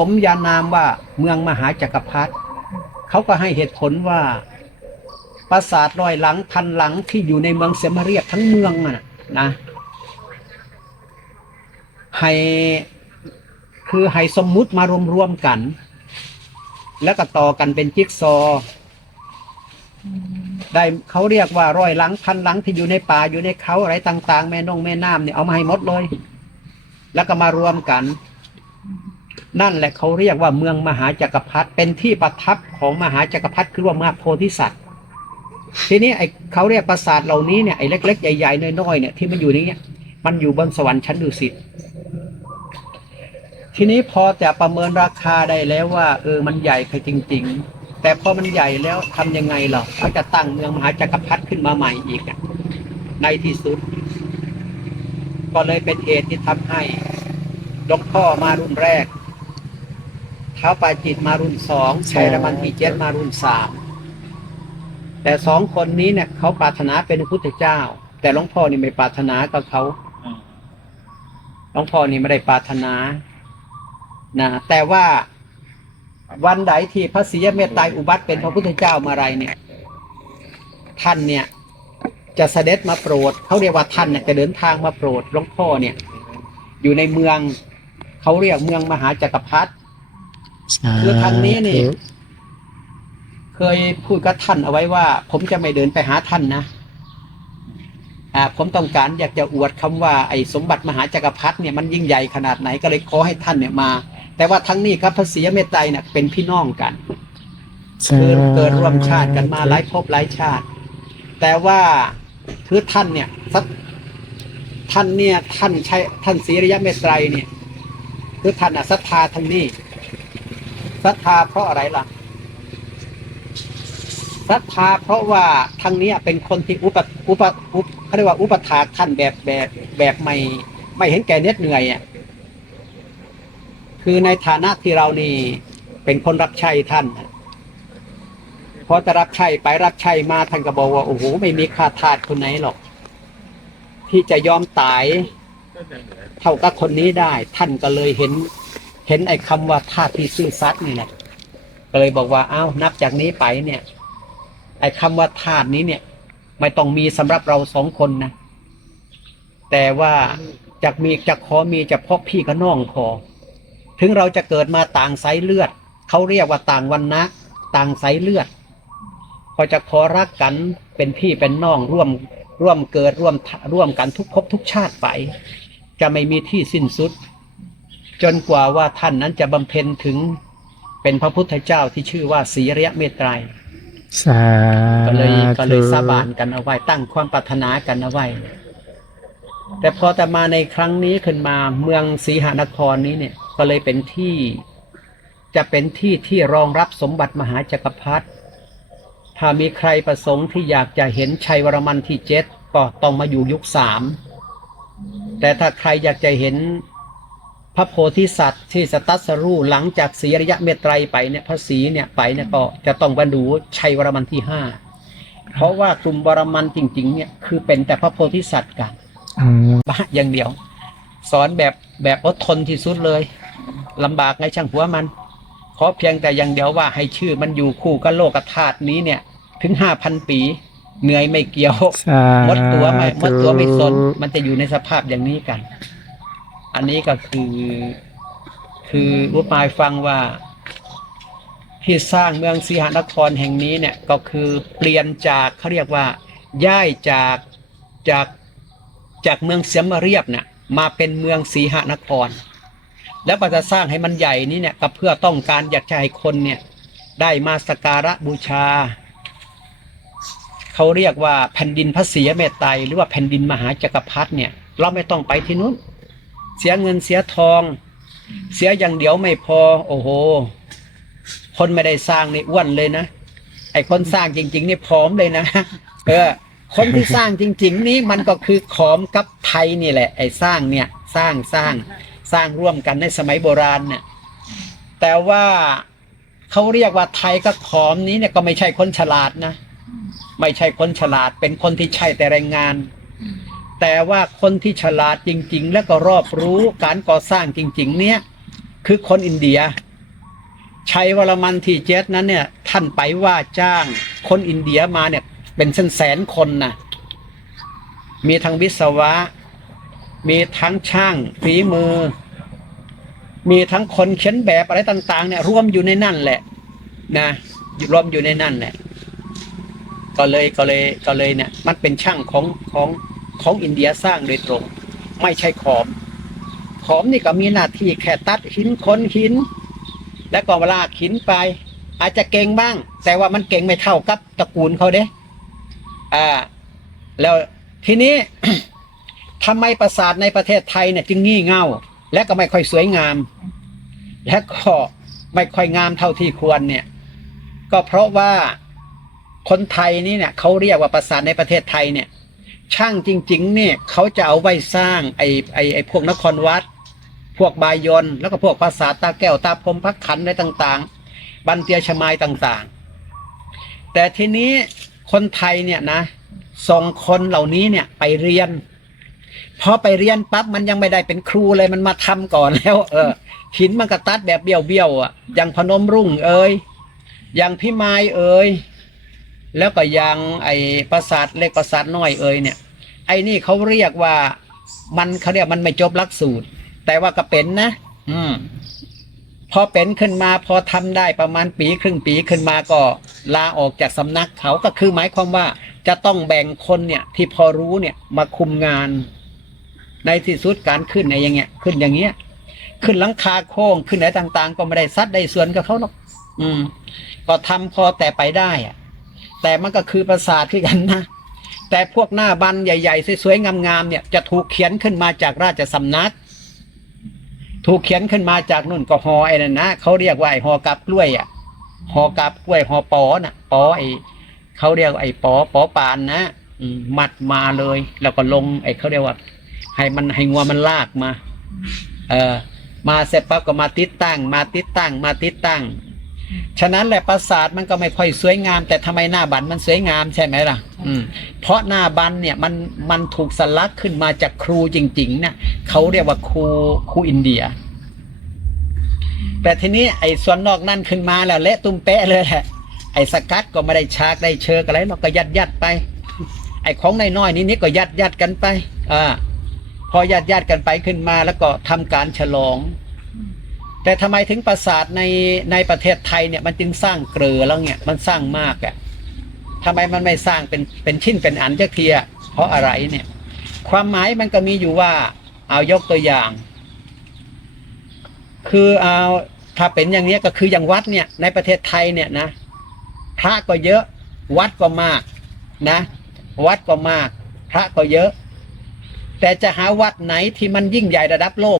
สมยานามว่าเมืองมหาจักรพรรดิเขาก็ให้เหตุผลว่า ปราสาทร้อยหลังพันหลังที่อยู่ในเมืองเสมาเรียบทั้งเมืองน่ะนะให้คือให้สมมุติมารวมๆกัน แล้วก็ต่อกันเป็นจิ๊กซอ ได้เขาเรียกว่าร้อยหลังพันหลังที่อยู่ในป่าอยู่ในเขาอะไรต่าง ๆ แม่นงแม่น้ำเนี่ยเอามาให้หมดเลย แล้วก็มารวมกัน นั่นแหละเขาเรียกว่าเมืองมหาจักรพรรดิเป็นที่ประทับของมหาจักรพรรดิคือว่ามืองโพธิสัตว์ ทีนี้ไอ้เขาเรียกปราสาทเหล่านี้เนี่ยไอ้เล็กๆใหญ่ๆน้อยๆเนี่ยที่มันอยู่นี้เนี่ยมันอยู่บนสวรรค์ชั้นดุสิตทีนี้พอจะประเมินราคาได้แล้วว่า เออมันใหญ่คือจริง ๆ แต่พอมันใหญ่แล้วทำยังไงล่ะเขาจะตั้งเมืองมหาจักรพรรดิขึ้นมาใหม่อีกในที่สุด ก็เลยเป็นเหตุที่ทำให้หลวงพ่อมารุ่นแรก ท้าปาจิตมารุ่นสองชัยรมันทีเจ็ดมารุ่นสามแต่สองคนนี้เนี่ยเขาปรารถนาเป็นพระพุทธเจ้า แต่หลวงพ่อนี่ไม่ปรารถนากับเขาหลวงพ่อนี่ไม่ได้ปรารถนานะแต่ว่าวันใดที่พระศรีเมตไตรอุบัติเป็นพระพุทธเจ้าเมื่อไรเนี่ย ท่านเนี่ย จะเสด็จมาโปรดเขาเรียกว่าท่านเนี่ยจะเดินทางมาโปรดหลวงพ่อเนี่ย อยู่ในเมืองเขาเรียกเมืองมหาจักรพรรดิ คือทางนี้นี่เคยพูดกับท่านเอาไว้ว่า ผมจะไม่เดินไปหาท่านนะอ่าผมต้องการอยากจะอวดคำว่าไอ้สมบัติมหาจักรพรรดิเนี่ยมันยิ่งใหญ่ขนาดไหนก็เลยขอให้ท่านเนี่ยมา แต่ว่าทั้งนี้ครับพระศรีเมตไตรเนี่ยเป็นพี่น้องกันคือเกิดร่วมชาติกันมาหลายภพหลายชาติ แต่ว่าคือท่านเนี่ยสักท่านเนี่ยท่านใช้ท่านศรีริยเมตไตรเนี่ยคือท่านอะศรัทธาทางนี้ ศรัทธาเพราะอะไรล่ะศรัทธาเพราะว่าทางนี้เป็นคนที่อุปอุปอุปเขาเรียกว่าอุปถาท่านแบบแบบแบบไม่ไม่เห็นแก่เน็ดเหนื่อยอะคือในฐานะที่เรานี่เป็นคนรับใช้ท่านพอจะรับใช้ไปรับใช้มาท่านก็บอกว่าโอ้โหไม่มีค่าทาสคนไหนหรอก ที่จะยอมตายเท่ากับคนนี้ได้ ท่านก็เลยเห็น เห็นไอ้คำว่าทาสที่ซื่อสัตย์นี่แหละก็เลยบอกว่าอ้าวนับจากนี้ไปเนี่ย ไอ้คำว่าทาสนี้เนี่ย ไม่ต้องมีสำหรับเราสองคนนะ แต่ว่าจะมีจะขอมีจะพกพี่กับน้องพอถึงเราจะเกิดมาต่างสายเลือด เขาเรียกว่าต่างวันนะต่างสายเลือดพอจะขอรักกันเป็นพี่เป็นน้องร่วมร่วมเกิดร่วมร่วมกันทุกภพทุกชาติไป จะไม่มีที่สิ้นสุด จนกว่าว่าท่านนั้นจะบำเพ็ญถึงเป็นพระพุทธเจ้าที่ชื่อว่าสีระยะเมตไตรสาก็เลยก็เลยธุสาบานกันเอาไว้ ตั้งความปรารถนากันเอาไว้ แต่พอแต่มาในครั้งนี้ขึ้นมาเมืองศรีหานครนี้เนี่ย ก็เลยเป็นที่จะเป็นที่ที่รองรับสมบัติมหาจักรพรรดิถ้ามีใครประสงค์ที่อยากจะเห็นชัยวรมันที่เจ็ดก็ต้องมาอยู่ยุคสามแต่ถ้าใครอยากจะเห็น พระโพธิสัตว์ที่สตัสรู้หลังจากศรีอริยะเมตไตรไปเนี่ยพระศรีเนี่ยไปเนี่ยก็จะต้องบรรลุชัยวรมันที่ห้าเพราะว่ากลุ่มวรมันจริง ๆ เนี่ยคือเป็นแต่พระโพธิสัตว์กันอืมบ้าอย่างเดียว สอนแบบแบบอดทนที่สุดเลยลำบากไงช่างหัวมันขอเพียงแต่อย่างเดียวว่าให้ชื่อมันอยู่คู่กับโลกธาตุนี้เนี่ย ถึงห้าพันปีเหนื่อยไม่เกี่ยวสาหมดตัวไม่หมดตัวไม่สนธุมันจะอยู่ในสภาพอย่างนี้กัน อันนี้ก็คือ คืออุปมาให้ฟังว่า ที่สร้างเมืองสีหานครแห่งนี้เนี่ยก็คือเปลี่ยนจากเขาเรียกว่า ย้ายจากจากจากเมืองเสียมเรียบเนี่ยมาเป็นเมืองสีหานคร แล้วก็จะสร้างให้มันใหญ่นี้เนี่ยก็เพื่อต้องการอยากจะให้คนเนี่ยได้มาสกการะบูชา เขาเรียกว่าแผ่นดินพระศรียเมตไตรหรือว่าแผ่นดินมหาจักรพรรดิเนี่ยเราไม่ต้องไปที่นู้น เสียเงินเสียทอง เสียอย่างเดียวไม่พอ โอ้โห คนไม่ได้สร้างนี่อ้วนเลยนะ ไอ้คนสร้างจริง ๆ นี่ผอมเลยนะ เออ คนที่สร้างจริง ๆ นี่มันก็คือขอมกับไทยนี่แหละ ไอ้สร้างเนี่ย สร้างสร้างสร้างร่วมกันในสมัยโบราณเนี่ย แต่ว่าเขาเรียกว่าไทยกับขอมนี้เนี่ยก็ไม่ใช่คนฉลาดนะ ไม่ใช่คนฉลาด เป็นคนที่ใช่แต่แรงงาน แต่ว่าคนที่ฉลาดจริง ๆ แล้วก็รอบรู้การก่อสร้างจริง ๆ เนี่ยคือคนอินเดีย ชัยวรมันที่เจ็ดนั้นเนี่ยท่านไปว่าจ้างคนอินเดียมาเนี่ยเป็นแสนแสนๆคนนะมีทั้งวิศวะ มีทั้งช่างฝีมือ มีทั้งคนเขียนแบบอะไรต่าง ๆ เนี่ยรวมอยู่ในนั่นแหละนะรวมอยู่ในนั่นแหละก็เลยก็เลยก็เลยเนี่ยมันเป็นช่างของของ ของอินเดียสร้างโดยตรง ไม่ใช่ขอม ขอมนี่ก็มีหน้าที่แค่ตัดหินค้นหิน แล้วก็ลากหินไป อาจจะเก่งบ้าง แต่ว่ามันเก่งไม่เท่ากับตระกูลเขาเด้อ่าแล้วทีนี้ทำไมปราสาทในประเทศไทยเนี่ยจึงงี่เง่า และก็ไม่ค่อยสวยงาม และก็ไม่ค่อยงามเท่าที่ควรเนี่ย ก็เพราะว่าคนไทยนี่เนี่ยเขาเรียกว่าปราสาทในประเทศไทยเนี่ย ช่างจริง ๆ เนี่ยเขาจะเอาไว้สร้างไอ้ไอ้ไอ้พวกนครวัด พวกบายอนแล้วก็พวกภาษาตาแก้วตาพรมพักขันอะไรต่างๆ บันเตียชมายต่างๆ แต่ทีนี้คนไทยเนี่ยนะส่งคนเหล่านี้เนี่ยไปเรียนพอไปเรียนปั๊บมันยังไม่ได้เป็นครูเลยมันมาทำก่อนแล้ว เออหินมันกระตัดแบบเบี้ยวๆอะอย่างพนมรุ่งเอ้ยอย่างพิมายเอ้ย แล้วก็ย่างไอ้ปราสาทเล็กปราสาทน้อยเอ้ยเนี่ย ไอ้นี่เขาเรียกว่ามันเขาเรียกมันไม่จบหลักสูตร แต่ว่าก็เป็นนะ อืม พอเป็นขึ้นมาพอทำได้ประมาณปีครึ่งปีขึ้นมาก็ลาออกจากสำนักเขาก็คือหมายความว่าจะต้องแบ่งคนเนี่ย ที่พอรู้เนี่ยมาคุมงาน ในที่สุดการขึ้นในอย่างเงี้ย ขึ้นอย่างเงี้ย ขึ้นหลังคาโค้งขึ้นไหนต่าง ๆ ก็ไม่ได้ซัดได้ส่วนกับเขาหรอกอืม ก็ทำพอแต่ไปได้อะ แต่มันก็คือประสาทที่กันนะแต่พวกหน้าบันใหญ่ๆสวยๆงามๆเนี่ยจะถูกเขียนขึ้นมาจากราชสำนัก ถูกเขียนขึ้นมาจากนู่นก็หอไอ้นั่นนะเขาเรียกว่าไอ้หอกับกล้วยอะหอกับกล้วยหอปอน่ะปอไอ้เขาเรียกว่าไอ้ปอปอปานนะอืมมัดมาเลย แล้วก็ลงไอ้เขาเรียกว่า ให้มันให้งัวมันลากมา เออมาเสร็จปั๊บก็มาติดตั้ง มาติดตั้ง มาติดตั้ง ฉะนั้นแหละปราสาทมันก็ไม่ค่อยสวยงาม แต่ทำไมหน้าบันมันสวยงามใช่ไหมล่ะ อืมเพราะหน้าบันเนี่ยมันมันถูกสลักขึ้นมาจากครูจริงๆนะเขาเรียกว่าครูครูอินเดีย แต่ทีนี้ไอ้ส่วนนอกนั่นขึ้นมาแล้วเละตุ้มเป๊ะเลยแหละไอ้สกัดก็ไม่ได้ชากได้เชิกอะไรเราก็ยัดยัดๆไป ไอ้ของน้อยๆนี้นี่ก็ยัดยัดๆกันไปอ่าพอยัดยัดๆกันไปขึ้นมาแล้วก็ทำการฉลอง แต่ทำไมถึงปราสาทในในประเทศไทยเนี่ยมันจึงสร้างเกลือแล้วเนี่ยมันสร้างมากอะ่ะทำไมมันไม่สร้างเป็นเป็นชิ้นเป็นอันจักเทียเพราะอะไรเนี่ย ความหมายมันก็มีอยู่ว่า เอายกตัวอย่าง คือเอาถ้าเป็นอย่างนี้ก็คืออย่างวัดเนี่ยในประเทศไทยเนี่ยนะพระก็เยอะ วัดก็มากนะ วัดก็มาก พระก็เยอะ แต่จะหาวัดไหนที่มันยิ่งใหญ่ระดับโลก